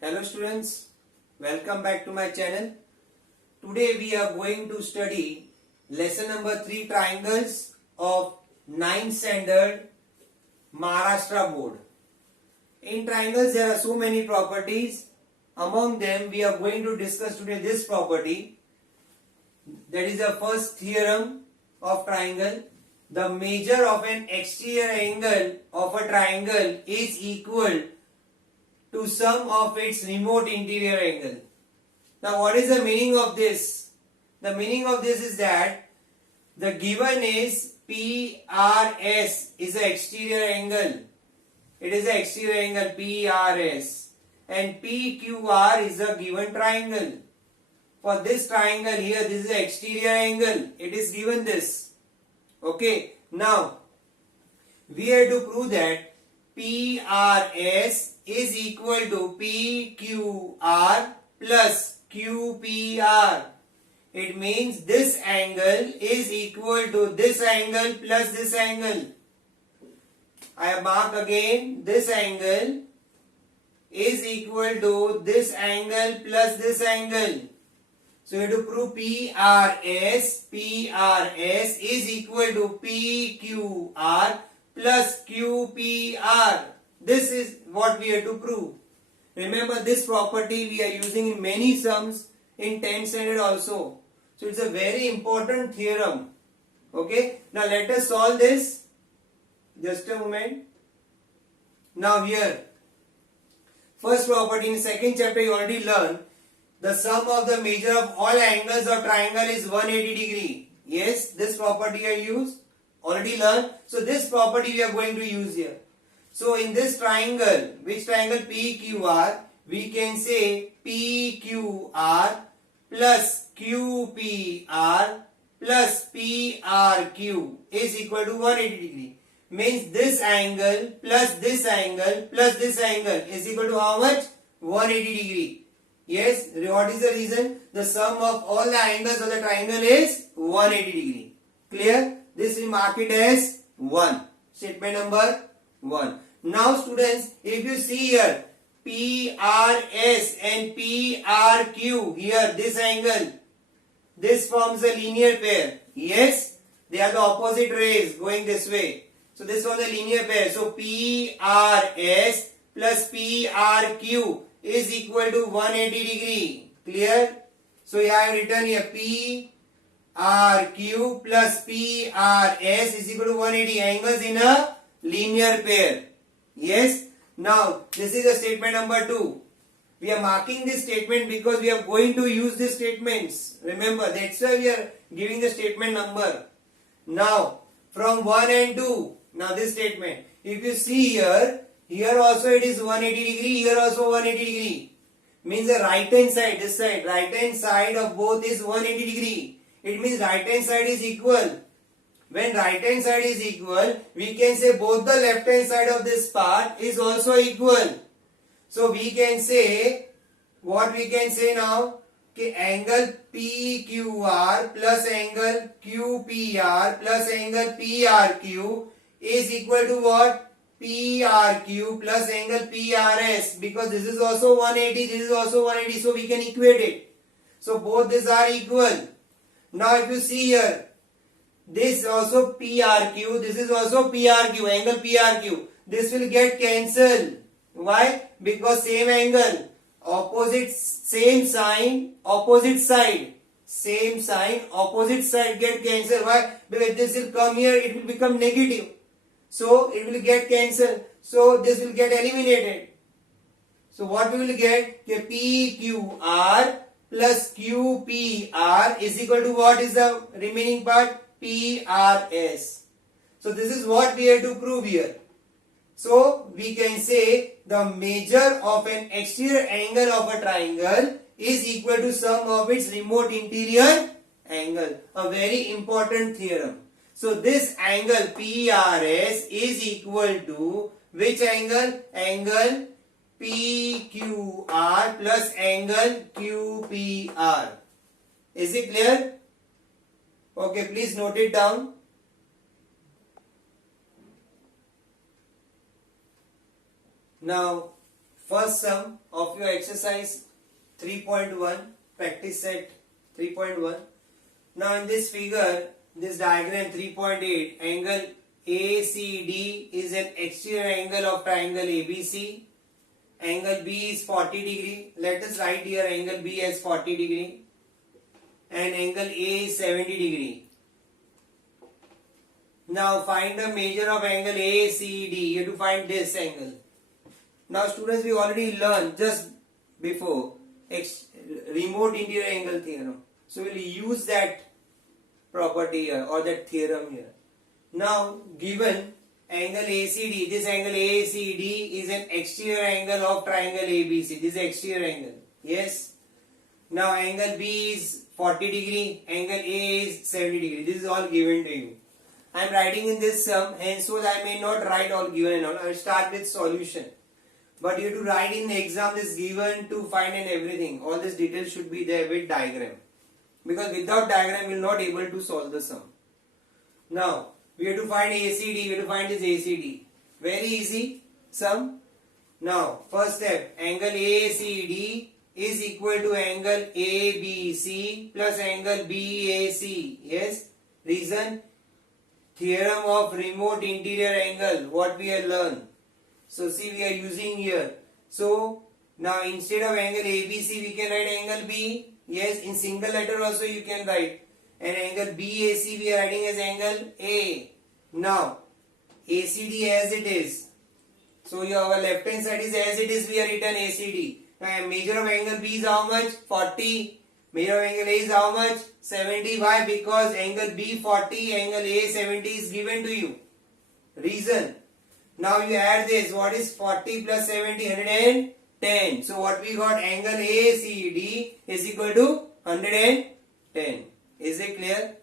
Hello students, welcome back to my channel. Today we are going to study lesson number 3 triangles of 9th standard Maharashtra board. In triangles there are so many properties. Among them we are going to discuss today this property. That is the first theorem of triangle. The measure of an exterior angle of a triangle is equal to sum of its remote interior angle. Now what is the meaning of this? The meaning of this is that the given is PRS is the exterior angle. It is the exterior angle PRS and PQR is the given triangle. For this triangle here, this is the exterior angle. It is given this. Okay. Now we have to prove that PRS is equal to PQR plus QPR. It means this angle is equal to this angle plus this angle. I have marked again, this angle is equal to this angle plus this angle. So we have to prove PRS is equal to PQR plus QPR. This is what we have to prove. Remember, this property we are using in many sums in 10th standard also. So it's a very important theorem. Okay. Now let us solve this. Just a moment. Now here, first property in second chapter you already learned. The sum of the measure of all angles of triangle is 180 degree. Yes, this property I used. Already learned. So this property we are going to use here. So in this triangle, which triangle PQR, we can say PQR plus QPR plus PRQ is equal to 180 degree. Means this angle plus this angle plus this angle is equal to how much? 180 degree. Yes, what is the reason? The sum of all the angles of the triangle is 180 degree. Clear? This we mark it as 1. Statement number 1. Now students, if you see here, PRS and PRQ, here this angle, this forms a linear pair. Yes, they are the opposite rays going this way. So this was a linear pair. So PRS plus PRQ is equal to 180 degree. Clear? So I have written here PRQ plus PRS is equal to 180 angles in a linear pair. Yes. Now this is the statement number 2. We are marking this statement because we are going to use these statements. Remember, that's why we are giving the statement number. Now from 1 and 2. Now this statement. If you see here, here also it is 180 degree, here also 180 degree. Means the right hand side, this side, right hand side of both is 180 degree. It means right hand side is equal. When right hand side is equal, we can say both the left hand side of this part is also equal. So we can say, what we can say now? Okay, angle PQR plus angle QPR plus angle PRQ is equal to what? PRQ plus angle PRS, because this is also 180, this is also 180, so we can equate it. So both these are equal. Now if you see here, this also PRQ, this is also PRQ, angle PRQ. This will get cancelled. Why? Because same angle, opposite, same sign, opposite side. Same sign, opposite side get cancelled. Why? Because this will come here, it will become negative. So it will get cancelled. So this will get eliminated. So what we will get? PQR plus QPR is equal to what is the remaining part? PRS. So this is what we have to prove here. So we can say the measure of an exterior angle of a triangle is equal to sum of its remote interior angle. A very important theorem. So this angle PRS is equal to which angle? Angle PQR plus angle QPR. Is it clear? Okay, please note it down. Now first sum of your exercise 3.1, practice set 3.1. Now in this figure, this diagram 3.8, angle ACD is an exterior angle of triangle ABC. Angle B is 40 degree. Let us write here angle B as 40 degree. And angle A is 70 degree. Now find the measure of angle ACD. You have to find this angle. Now students, we already learned just before remote interior angle theorem. So we will use that property here or that theorem here. Now given angle ACD, this angle ACD is an exterior angle of triangle ABC. This is exterior angle. Yes. Now angle B is 40 degree, angle A is 70 degree. This is all given to you. I am writing in this sum, henceforth I may not write all given and all. I will start with solution. But you have to write in the exam this given to find and everything. All this details should be there with diagram. Because without diagram, we will not able to solve the sum. Now, we have to find ACD, we have to find this ACD. Very easy sum. Now, first step, angle ACD is equal to angle ABC plus angle BAC. Yes? Reason? Theorem of remote interior angle, what we have learned. So see, we are using here. So now instead of angle ABC, we can write angle B. Yes, in single letter also you can write. And angle BAC we are writing as angle A. Now ACD as it is. So our left hand side is as it is, we are written ACD. Now measure of angle B is how much? 40. Measure of angle A is how much? 70. Why? Because angle B 40, angle A 70 is given to you. Reason. Now you add this. What is 40 plus 70? 110. So what we got? Angle ACD is equal to 110. Is it clear?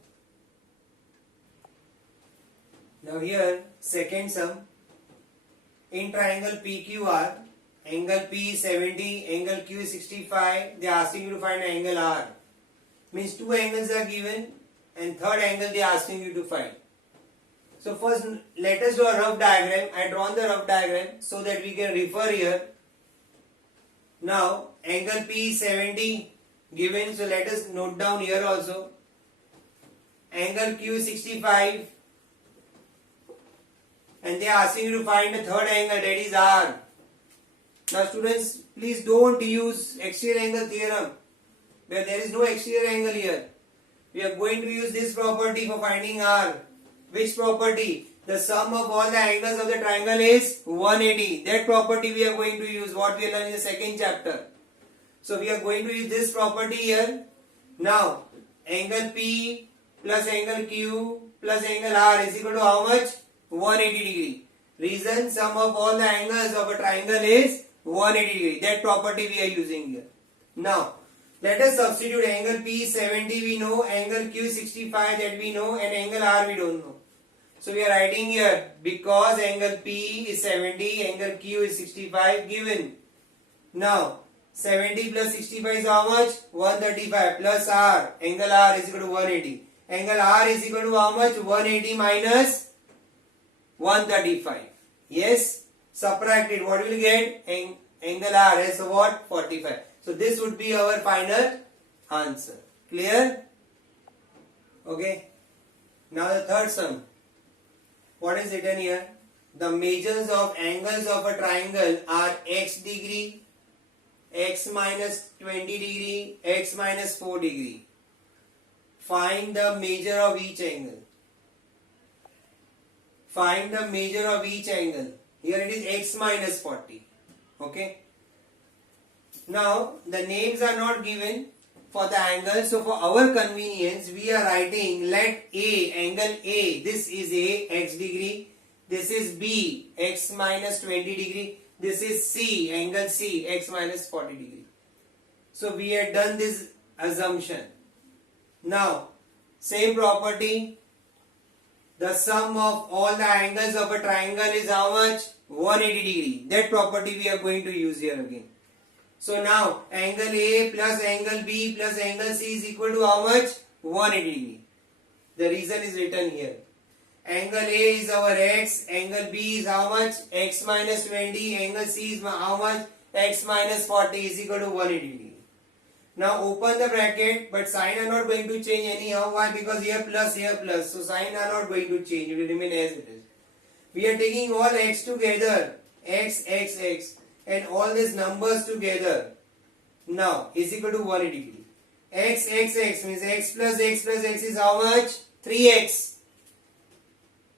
Now here second sum. In triangle PQR, angle P is 70, angle Q is 65. They are asking you to find angle R. Means two angles are given and third angle they are asking you to find. So first let us do a rough diagram. I drawn the rough diagram so that we can refer here. Now angle P is 70 given, so let us note down here also. Angle Q is 65 and they are asking you to find the third angle, that is R. Now students, please don't use exterior angle theorem where there is no exterior angle here. We are going to use this property for finding R. Which property? The sum of all the angles of the triangle is 180. That property we are going to use, what we learned in the second chapter. So we are going to use this property here. Now angle P plus angle Q plus angle R is equal to how much? 180 degree. Reason, sum of all the angles of a triangle is 180 degree. That property we are using here. Now let us substitute. Angle P is 70 we know, angle Q is 65 that we know, and angle R we don't know. So we are writing here, because angle P is 70, angle Q is 65 given. Now 70 plus 65 is how much? 135 plus R. Angle R is equal to 180. Angle R is equal to how much? 180 minus 135. Yes? Subtract it. What will you get? Angle R is what? 45. So this would be our final answer. Clear? Okay. Now the third sum. What is written here? The measures of angles of a triangle are x degree, x minus 20 degree, x minus 4 degree. Find the measure of each angle. Find the measure of each angle. Here it is x minus 40. Okay. Now the names are not given for the angle. So for our convenience, we are writing, let A, angle A, this is A, x degree. This is B, x minus 20 degree. This is C, angle C, x minus 40 degree. So we had done this assumption. Now, same property. The sum of all the angles of a triangle is how much? 180 degree. That property we are going to use here again. So now, angle A plus angle B plus angle C is equal to how much? 180 degree. The reason is written here. Angle A is our x, angle B is how much? X minus 20, angle C is how much? x minus 40 is equal to 180 degree. Now open the bracket, but sign are not going to change anyhow. Why? Because here plus, so sign are not going to change. It will remain as it is. We are taking all x together, x, and all these numbers together. Now is equal to 180 degree. X means x plus x is how much? 3x.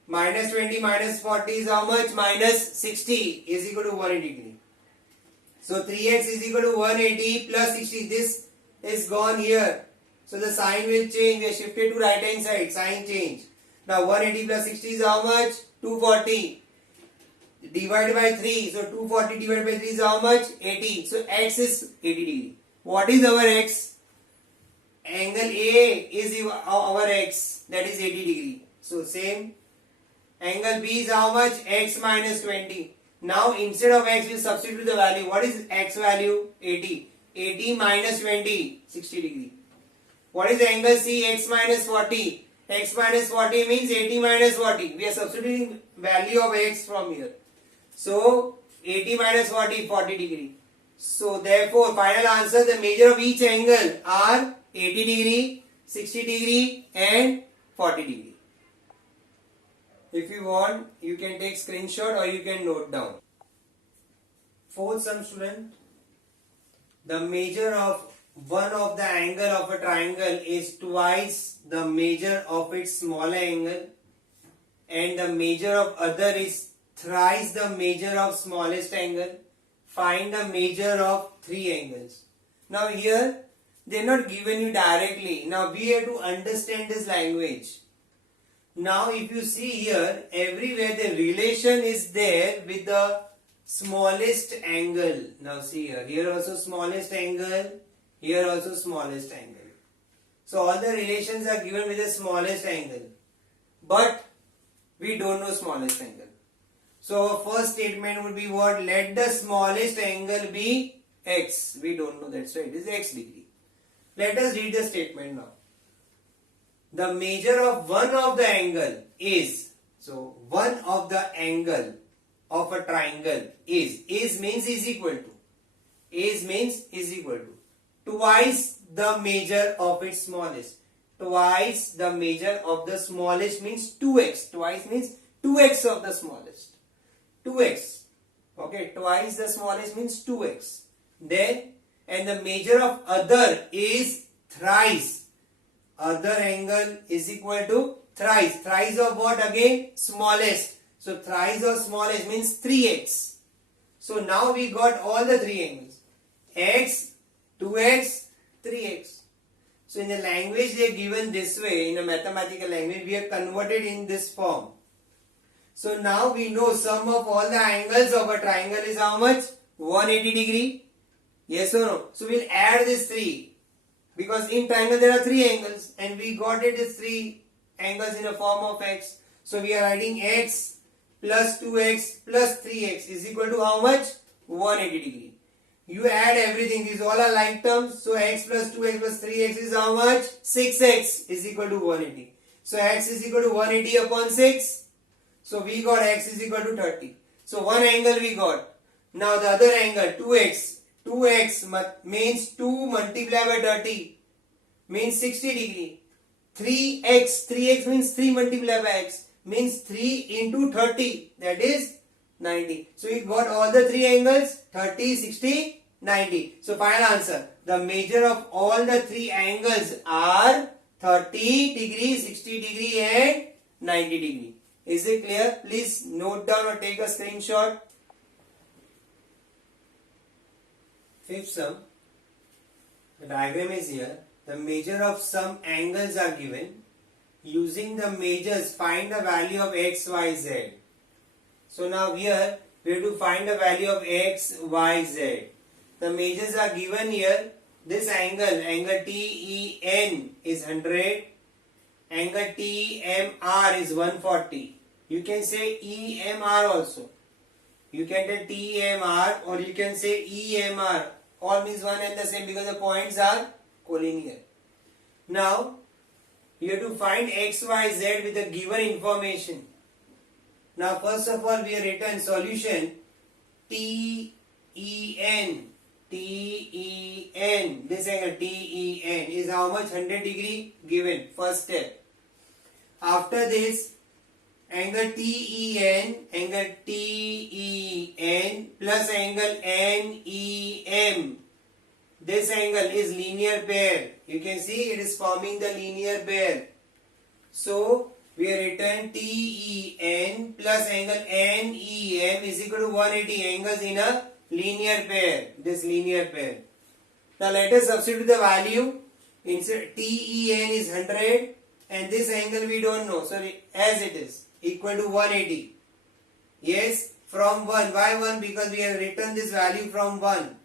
Minus 20 minus 40 is how much? Minus 60 is equal to 180 degree. So 3x is equal to 180 plus 60. This is gone here. So the sign will change. We are shifted to right hand side. Sign change. Now 180 plus 60 is how much? 240. Divided by 3. So 240 divided by 3 is how much? 80. So x is 80 degree. What is our x? Angle A is our x. That is 80 degree. So same. Angle B is how much? X minus 20. Now instead of x, we substitute the value. What is x value? 80. 80 minus 20, 60 degree. What is the angle C? X minus 40. X minus 40 means 80 minus 40. We are substituting value of x from here. So 80 minus 40, 40 degree. So therefore, final answer, the measure of each angle are 80 degree, 60 degree and 40 degree. If you want, you can take screenshot or you can note down. Fourth sum, student. The measure of one of the angle of a triangle is twice the measure of its smaller angle, and the measure of other is thrice the measure of smallest angle. Find the measure of three angles. Now here they are not given you directly. Now we have to understand this language. Now if you see here, everywhere the relation is there with the smallest angle. Now see here also smallest angle, here also smallest angle. So all the relations are given with the smallest angle, but we don't know smallest angle. So our first statement would be what? Let the smallest angle be x. We don't know that, so it is x degree. Let us read the statement now. The measure of one of the angle is, so one of the angle of a triangle is means is equal to twice the measure of its smallest. Twice the measure of the smallest means 2x. Twice means 2x of the smallest. 2x. Okay, twice the smallest means 2x. Then, and the measure of other is thrice. Other angle is equal to thrice. Thrice of what again? Smallest. So thrice of smallest means 3x. So now we got all the three angles. X, 2x, 3x. So in the language they are given this way, in a mathematical language, we have converted in this form. So now we know sum of all the angles of a triangle is how much? 180 degree. Yes or no? So we'll add this 3. Because in triangle there are three angles and we got it as three angles in a form of x. So we are writing x plus 2x plus 3x is equal to how much? 180 degree. You add everything. These all are like terms. So x plus 2x plus 3x is how much? 6x is equal to 180. So x is equal to 180 upon 6. So we got x is equal to 30. So one angle we got. Now the other angle 2x. 2x means 2 multiplied by 30 means 60 degree. 3x means 3 multiplied by x means 3 into 30, that is 90. So we got all the three angles 30, 60, 90. So final answer, the measure of all the three angles are 30 degree, 60 degree and 90 degree. Is it clear? Please note down or take a screenshot. Fifth sum, the diagram is here. The measure of some angles are given. Using the measures, find the value of x, y, z. So now here we have to find the value of x, y, z. The measures are given here. This angle TEN is 100. Angle TMR is 140. You can say EMR also. You can take TEMR or you can say EMR. All means one and the same because the points are collinear. Now, you have to find x, y, z with the given information. Now, first of all, we have written solution TEN TEN. TEN. This angle TEN is how much? 100 degree given. First step. After this, angle TEN plus angle NEM. This angle is linear pair. You can see it is forming the linear pair. So we have written TEN plus angle NEM is equal to 180 angles in a linear pair. This linear pair. Now let us substitute the value. Instead TEN is 100 and this angle we don't know. So as it is equal to 180. Yes, from 1. Why 1? Because we have written this value from 1.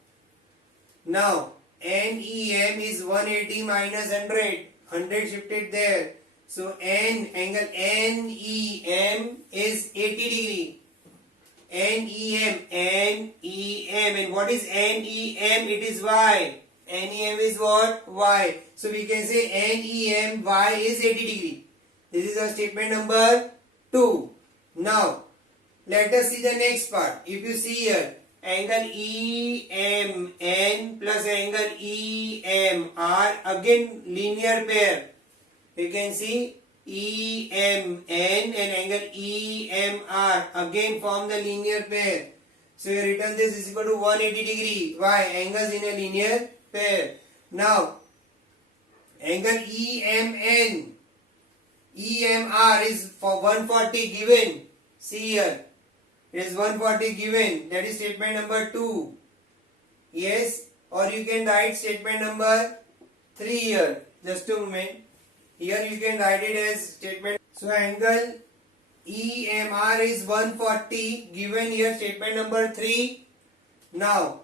Now NEM is 180 minus 100. 100 shifted there. So angle NEM is 80 degree. NEM. And what is NEM? It is Y. NEM is what? Y. So we can say NEM Y is 80 degree. This is our statement number 2. Now let us see the next part. If you see here, angle EMN plus angle EMR, again linear pair. You can see EMN and angle EMR again form the linear pair. So you written this is equal to 180 degree. Why? Angles in a linear pair. Now angle EMR is for 140 given. See here. It is 140 given. That is statement number 2. Yes. Or you can write statement number 3 here. Just a moment. Here you can write it as statement. So angle EMR is 140 given here, statement number 3. Now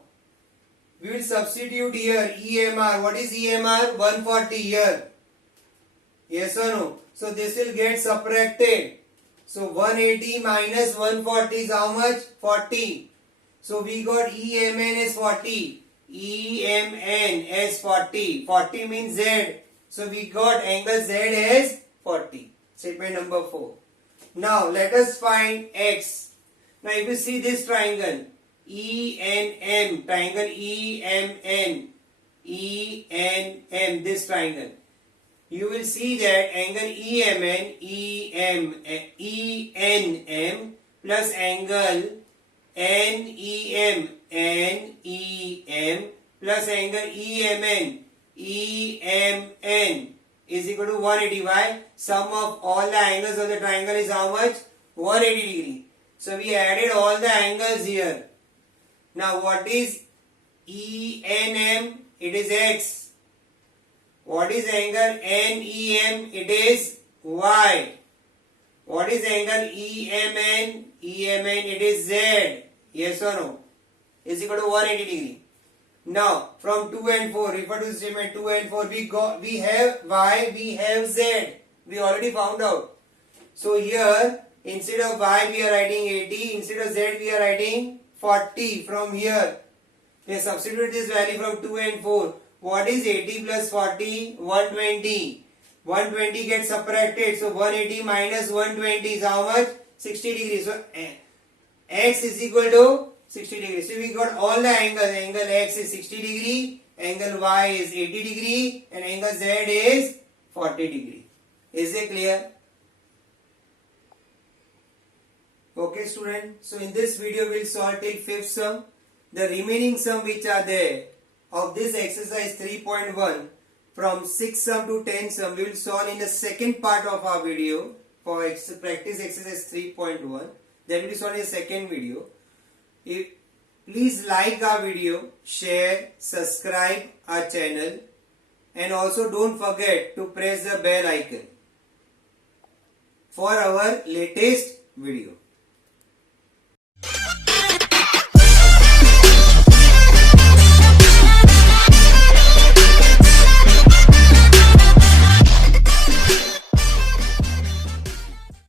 we will substitute here EMR. What is EMR? 140 here. Yes or no? So this will get subtracted. So 180 minus 140 is how much? 40. So we got EMN as 40. EMN as 40. 40 means Z. So we got angle Z as 40. Statement number 4. Now let us find X. Now if you see this triangle ENM, triangle EMN, this triangle, you will see that angle ENM plus angle NEM plus angle EMN is equal to 180. Why? Sum of all the angles of the triangle is how much? 180 degree. So we added all the angles here. Now what is ENM? It is X. What is angle NEM? It is Y. What is angle EMN? It is Z. Yes or no? Is equal to 180 degree. Now from 2 and 4, refer to statement 2 and 4, we have Y, we have Z. We already found out. So here instead of Y we are writing 80, instead of Z we are writing 40 from here. We substitute this value from 2 and 4. What is 80 plus 40? 120. 120 gets subtracted. So 180 minus 120 is how much? 60 degrees. So X is equal to 60 degrees. So we got all the angles. Angle X is 60 degree, angle Y is 80 degree, and angle Z is 40 degree. Is it clear? Okay student. So in this video we will solve till 5th sum. The remaining sum which are there of this exercise 3.1 from 6th sum to 10th sum we will solve in the second part of our video for practice exercise 3.1. That will be solved in the second video. Please like our video, share, subscribe our channel, and also don't forget to press the bell icon for our latest video.